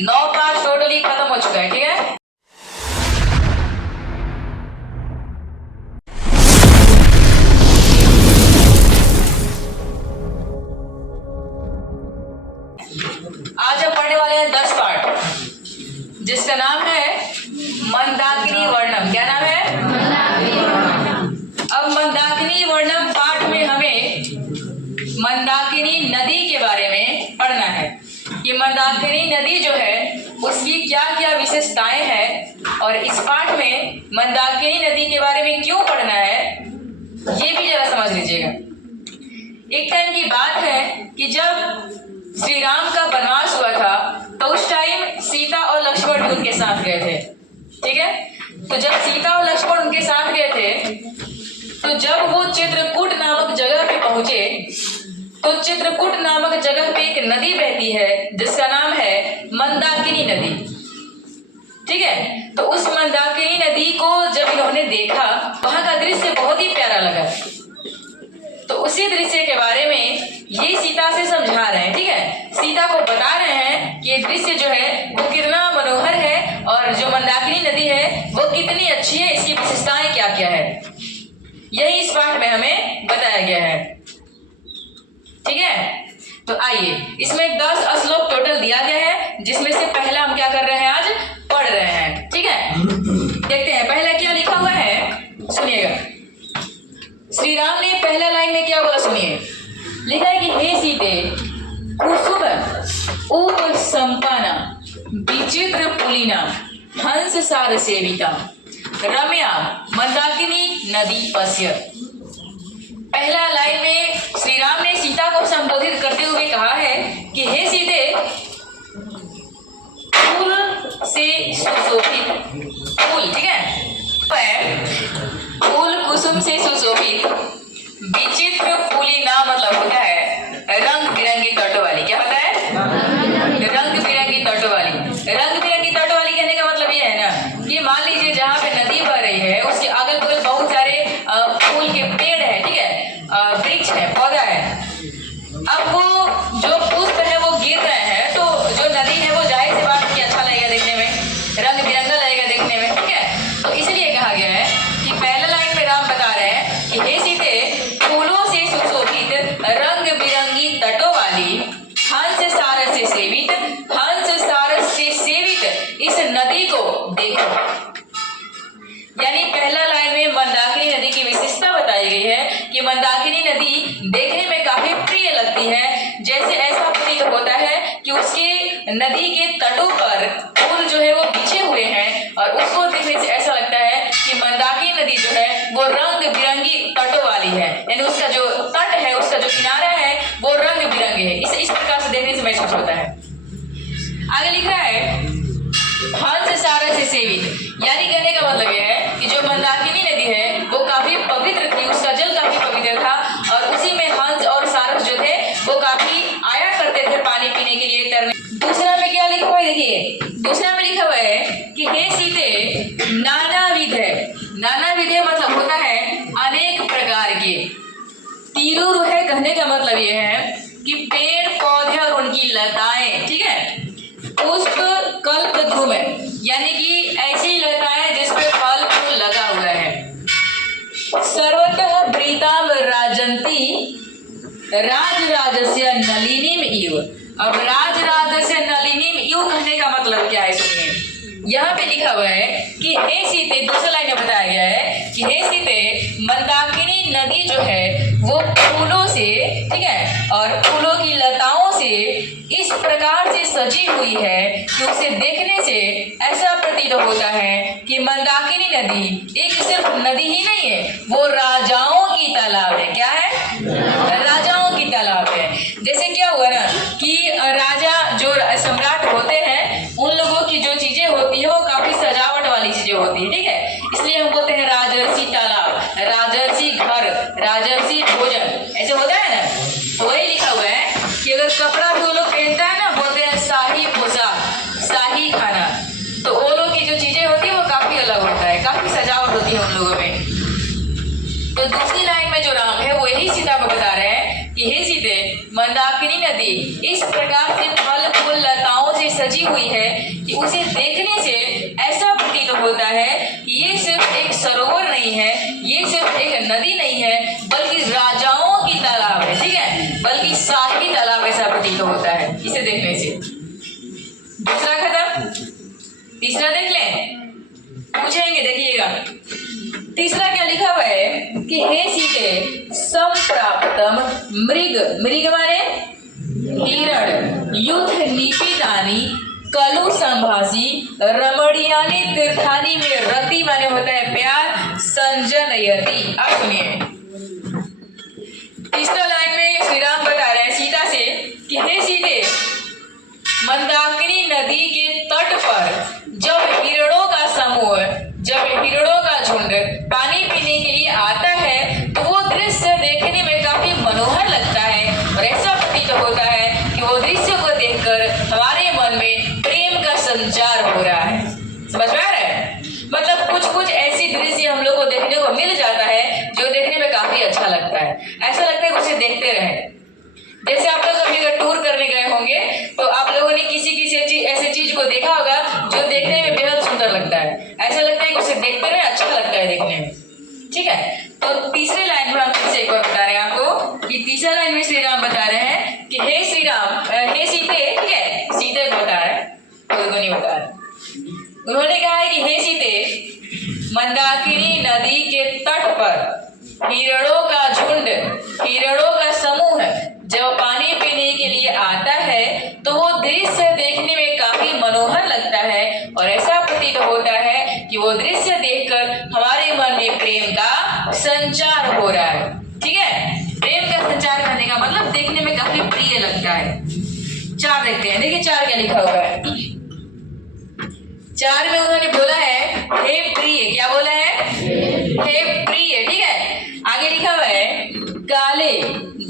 9 part totally खत्म हो चुका है, ठीक है। आज हम पढ़ने वाले हैं 10 पार्ट, जिसका नाम है मंदाकिनी वर्णम। क्या नाम है? अब मंदाकिनी वर्णम पाठ में हमें मंदाकिनी नदी के बारे में पढ़ना है कि मंदाकिनी नदी जो है उसकी क्या क्या विशेषताएं हैं, और इस पाठ में मंदाकिनी नदी के बारे में क्यों पढ़ना है ये भी जरा समझ लीजिएगा। एक टाइम की बात है कि जब श्री राम का वनवास हुआ था तो उस टाइम सीता और लक्ष्मण भी उनके साथ गए थे, ठीक है। तो जब सीता और लक्ष्मण उनके साथ गए थे तो जब वो चित्रकूट नामक जगह पे पहुंचे तो चित्रकूट नामक जगह पे एक नदी बहती है जिसका नाम है मंदाकिनी नदी, ठीक है। तो उस मंदाकिनी नदी को जब इन्होंने देखा वहां का दृश्य बहुत ही प्यारा लगा, तो उसी दृश्य के बारे में ये सीता से समझा रहे हैं, ठीक है। सीता को बता रहे हैं कि ये दृश्य जो है वो कितना मनोहर है और जो मंदाकिनी नदी है वो कितनी अच्छी है, इसकी विशेषताएं क्या क्या है, यही इस पाठ में हमें बताया गया है, ठीक है। तो आइए, इसमें 10 श्लोक टोटल दिया गया है, जिसमें से पहला हम क्या कर रहे हैं, आज पढ़ रहे हैं, ठीक है। देखते हैं पहला क्या लिखा हुआ है, सुनिएगा। श्री राम ने पहला लाइन में क्या बोला, सुनिए। लिखा है कि हे सीते कुसुम उपसंपन्ना विचित्र पुलिना हंस सार सेविता रम्या मंदाकिनी नदी पश्य। पहला लाइन में श्री राम ने सीता को संबोधित करते हुए कहा है कि हे सीते, फूल से सुशोभित फूल, ठीक है, फूल कुसुम से सुशोभित विचित्र पुलिना मतलब होता है रंग बिरंगी तटों वाली। क्या होता है? रंग बिरंगी तटों वाली। रंग बिरंगी तटों वाली कहने का मतलब ये है ना कि मान लीजिए जहाँ पे नदी बह रही है उसके अगल बगल बहुत सारे फूल के पेड़ है, ठीक है, वृक्ष है, पौधा है। अब वो जो पुष्प है वो गिर रहे हैं तो जो नदी है वो जाहिर सी बात कि अच्छा लगेगा देखने में, रंग बिरंगा लगेगा देखने में, ठीक है। तो इसलिए कहा गया है कि पहला लाइन में राम बता रहे हैं कि हे सीते, फूलों से सुशोभित रंग बिरंगी तटों वाली हंस सारस से सेवित, हंस सारस से सेवित इस नदी को देखो। यानी पहला लाइन में मंदाकिनी नदी की विशेषता बताई गई है कि मंदाकिनी नदी देखने में काफी प्रिय लगती है, जैसे ऐसा प्रतीत होता है कि उसके नदी के तटों पर फूल जो है वो बिछे हुए हैं, और उसको देखने से ऐसा लगता है कि मंदाकिनी नदी जो है वो रंग बिरंगी तटों वाली है, यानी उसका जो तट है, उसका जो किनारा है वो रंग बिरंगे है। इस प्रकार से देखने से महसूस होता है। आगे लिख रहा है हंस सारस से सेवित, यानी कहने का मतलब यह है कि जो मंदाकिनी नदी है वो काफी पवित्र थी, उसका जल काफी पवित्र था, और उसी में हंस और सारस जो थे वो काफी आया करते थे पानी पीने के लिए, तैरने। दूसरा में क्या लिखा हुआ है, देखिए दूसरा में लिखा हुआ है कि हे सीते नानाविध है। नानाविध मतलब होता है अनेक प्रकार के। तीरूर है कहने का मतलब यह है कि पेड़ पौधे और उनकी लताएं, ठीक है, पुष्प कल्प ध्रुव है, यानी कि ऐसी लताएं जिसपे फल फूल लगा हुआ है। सर्वतः प्रीताम राजंती राज राजस्य नलिनीम इव। अब राज राजस्य नलिनीम इव कहने का मतलब क्या है, सुनिए। यहाँ पे लिखा हुआ है कि हे सीते, दूसरा लाइन में बताया गया है कि हे सीते, मंदाकिनी नदी जो है वो फूलों से, ठीक है, और फूलों की लताओं से इस प्रकार से सजी हुई है कि उसे देखने से ऐसा प्रतीत होता है कि मंदाकिनी नदी एक सिर्फ नदी ही नहीं है, वो राजाओं की तालाब है। क्या है? राजाओं की तालाब है। जैसे क्या हुआ ना कि राजा जो सम्राट होते हैं उन लोगों की जो चीजें होती है वो काफी सजावट वाली चीजें होती है, ठीक है, इसलिए हम बोलते हैं राजर्षि तालाब, राजर्षि घर, राजर्षि भोजन, ऐसे होता है ना। तो वही लिखा हुआ है कि अगर कपड़ा भी वो लोग पहनता है ना, बोलते हैं शाही पोशाक, शाही खाना, तो वो लोग की जो चीजें होती है वो काफी अलग होता है, काफी सजावट होती है उन लोगों में। तो दूसरी लाइन में जो राम है वो यही सीता को बता रहे हैं कि हे सीते, मंदाकिनी नदी इस प्रकार से फल फूल लताओं से सजी हुई है कि उसे देखने से ऐसा प्रतीत होता है कि ये सिर्फ एक सरोवर नहीं है, ये सिर्फ एक नदी नहीं है, बल्कि राजाओं की तालाब है, ठीक है, बल्कि शाही तालाब ऐसा प्रतीत होता है इसे देखने से। दूसरा खत्म, तीसरा देख लें, पूछेंगे, देखिएगा तीसरा क्या लिखा हुआ है कि हे सीते संप्राप्तम मृग, मृग माने हिरण, युद्ध निपितानी कलु संभासी रमणीयानी तीर्थानी में रति माने होता है प्यार, संजनयति। अब सुनिए, तीसरा लाइन में श्री राम बता रहे हैं सीता से कि हे सीते, मंदाकिनी नदी के तट पर जब हिरणों का समूह, जब हिरणों का झुंड पानी पीने के लिए आता है तो वो दृश्य देखने में काफी मनोहर लगता है और ऐसा प्रतीत होता है कि वो दृश्य को देखकर हमारे मन में प्रेम का संचार हो रहा है। समझ में आ रहा है? मतलब कुछ कुछ ऐसी दृश्य हम लोग को देखने को मिल जाता है जो देखने में काफी अच्छा लगता है, ऐसा लगता है उसे देखते रहे। जैसे आप लोग कभी अगर टूर करने गए होंगे तो आप लोगों ने किसी ऐसे चीज को देखा होगा जो देखने में बेहद सुंदर लगता है, ऐसा लगता है कि उसे देखते रहे, अच्छा लगता है देखने में, ठीक है। तो तीसरे लाइन में हम फिर से एक बार बता रहे हैं आपको कि तीसरा लाइन में श्री राम बता रहे हैं कि हे श्री राम, हे सीते, ठीक है, सीते को बता रहे हैं, खुद को नहीं बता रहे। उन्होंने कहा है कि हे सीते, मंदाकिनी नदी के तट पर हिरणों का झुंड, हिरणों का समूह जब पानी पीने के लिए आता है तो वो दृश्य देखने में काफी मनोहर लगता है और ऐसा प्रतीत होता है कि वो दृश्य देखकर हमारे मन में प्रेम का संचार हो रहा है, ठीक है। प्रेम का संचार करने का मतलब देखने में काफी प्रिय लगता है। चार देखते हैं, देखिए चार क्या लिखा हुआ है। चार में उन्होंने बोला है हे प्रिय, क्या बोला है? हे प्रिय, ठीक है। आगे लिखा हुआ है काले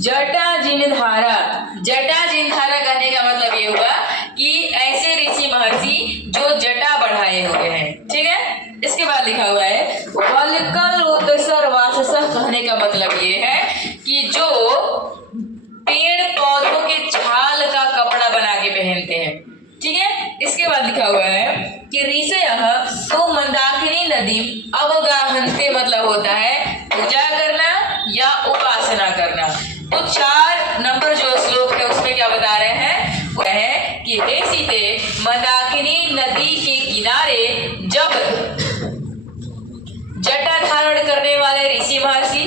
जटा जिनधारा, जटा जिनधारा कहने का मतलब ये हुआ कि ऐसे ऋषि महर्षि जो जटा बढ़ाए हुए हैं, ठीक है। इसके बाद लिखा हुआ है वल्कल उत्सर वाससः, कहने का मतलब ये है कि जो पेड़ पौधों के छाल का कपड़ा बना के पहनते हैं, ठीक है। इसके बाद लिखा हुआ है कि ऋषयः तो मंदाकिनी नदी अवगाहन्ते, मतलब होता है पूजा करना या उपासना करना। तो 4 नंबर जो श्लोक है उसमें क्या बता रहे हैं, वो है कि हे सीते, मंदाकिनी नदी के किनारे जब जटा धारण करने वाले ऋषि महर्षि,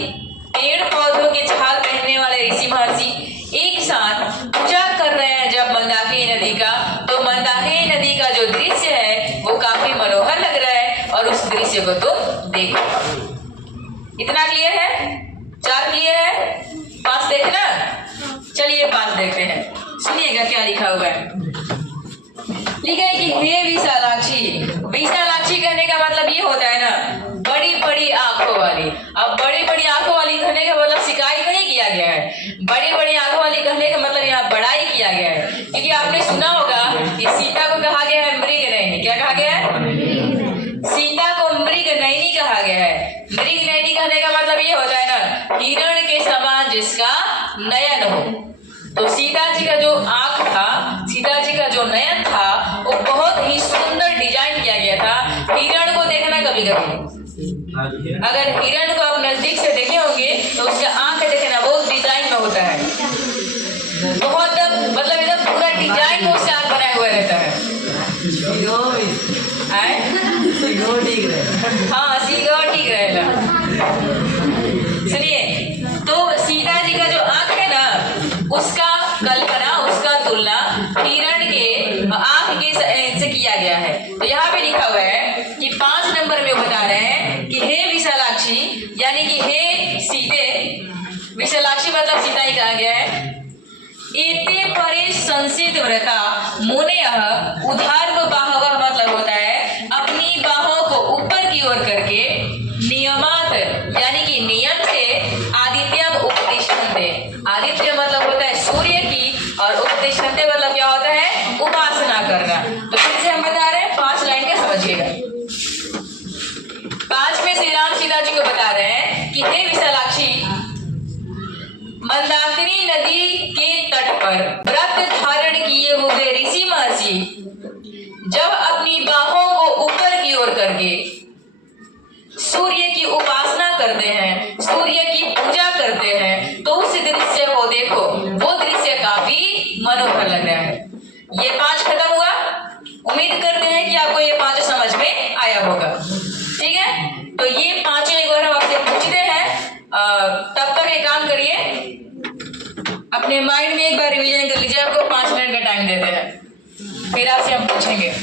पेड़ पौधों के छाल पहनने वाले ऋषि महर्षि एक साथ पूजा कर रहे हैं जब मंदाकिनी नदी का, तो मंदाकिनी नदी का जो दृश्य है वो काफी मनोहर लग रहा है और उस दृश्य को तुम देखो। इतना क्लियर है? 4 क्लियर है? 5 देखना। चलिए 5 देखते हैं, सुनिएगा क्या लिखा हुआ है। लिखा है कि हे विशालाक्षी, विशालाक्षी कहने का मतलब ये होता है ना बड़ी बड़ी आंखों वाली। अब बड़ी बड़ी आंखों वाली कहने का मतलब शिकायत नहीं किया गया है, बड़ी बड़ी आंखों वाली कहने का मतलब यहाँ बड़ाई किया गया है। क्योंकि आपने सुना होगा कि सीता को कहा गया है मृग नयनी, क्या कहा गया है? सीता को मृग नयनी कहा गया है। मृग नयनी कहने का मतलब ये होता है ना हिरण के समान जिसका नयन हो। तो सीता जी का जो आंख था, सीता जी का जो नयन था वो बहुत ही सुंदर डिजाइन किया गया था। हिरण को देखना कभी कभी, अगर हिरण को आप नजदीक से देखे होंगे तो उसका आंख देखना बहुत डिजाइन में होता है, बहुत मतलब एकदम पूरा डिजाइन में उसका आंख बनाया हुआ रहता है। हाँ, सीधा ठीक रहेगा। चलिए, तो सीता जी का जो आंख है ना उसका कल्पना, उसका तुलना हिरण के आंख के से किया गया है। तो यहाँ पे लिखा हुआ है कि 5 नंबर में बता रहे हैं कि हे विशालाक्षी, यानी कि हे सीते, विशालाक्षी मतलब सीता ही कहा गया है। एते परे संसित व्रता मुनेयः उधार्व बाहवः, मतलब होता है अपनी बाहों को ऊपर की ओर करके नियमात, यानी कि नियम से आदित्यम उपदिशन्ते, आदित्य मतलब होता है सूर्य की और उपदिशन्ते मतलब क्या होता है उपासना करना। तो फिर से हम बता रहे हैं 5 लाइन का समझिएगा। 5 में श्री राम सीता जी को बता रहे हैं कि हे विशालाक्षी, मंदाकिनी नदी के तट पर व्रत धारण किए हुए ऋषि महर्षि वासी जब अपनी बाहों को ऊपर की ओर करके सूर्य की उपासना करते हैं, सूर्य की पूजा करते हैं, तो उस दृश्य को देखो, वो दृश्य काफी मनोहर लग रहा है। ये 5 खत्म हुआ। उम्मीद करते हैं कि आपको ये 5 समझ में आया होगा। ठीक है, तो ये 5 एक बार हम आपसे पूछते हैं। तब तक एक काम करिए, अपने माइंड में एक बार रिवीजन कर लीजिए। आपको 5 मिनट का टाइम देते हैं, फिर आपसे हम पूछेंगे।